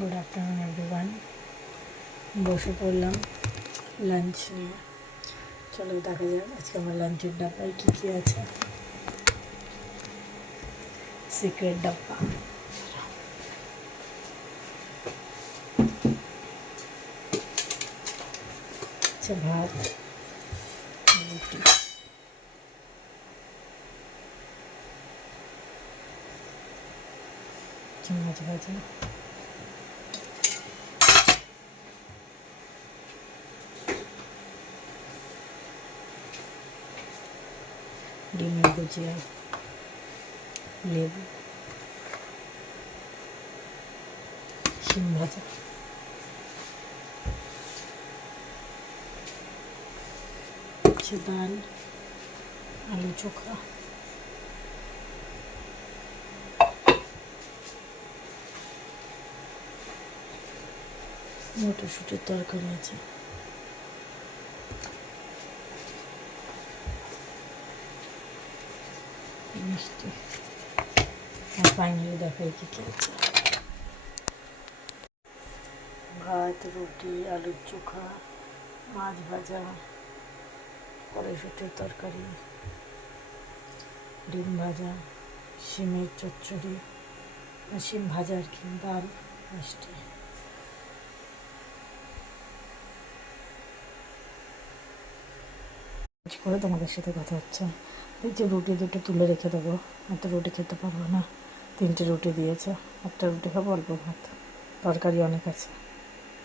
Good afternoon everyone. বসে পড়লাম lunch নিয়ে। চলো দেখা যাক আজকে আমার লাঞ্চের ডাব্বায় কী কী আছে। সিক্রেট ডাব্বা। আচ্ছা, ভাত, রুটি, মাছ ভাজা, ডিমের ভুজিয়া, লেবু, শিম ভাজা, ডাল, আলু চোখা, মটরশুটির তরকারি আছে, মিষ্টি। আর ফাইনালি দেখাই কী কী আছে। ভাত, রুটি, আলুর চোখা, মাছ ভাজা, কড়াইশুটির তরকারি, ডিম ভাজা, শিমের চচ্চড়ি, শিম ভাজা আর কি, ডাল, মিষ্টি। করে তোমাদের সাথে কথা হচ্ছে। এই যে রুটি দুটো তুলে রেখে দেবো, একটা রুটি খেতে পারবো না, 3টে রুটি দিয়েছে, একটা রুটি খাবো, অল্প ভাত, তরকারি অনেক আছে।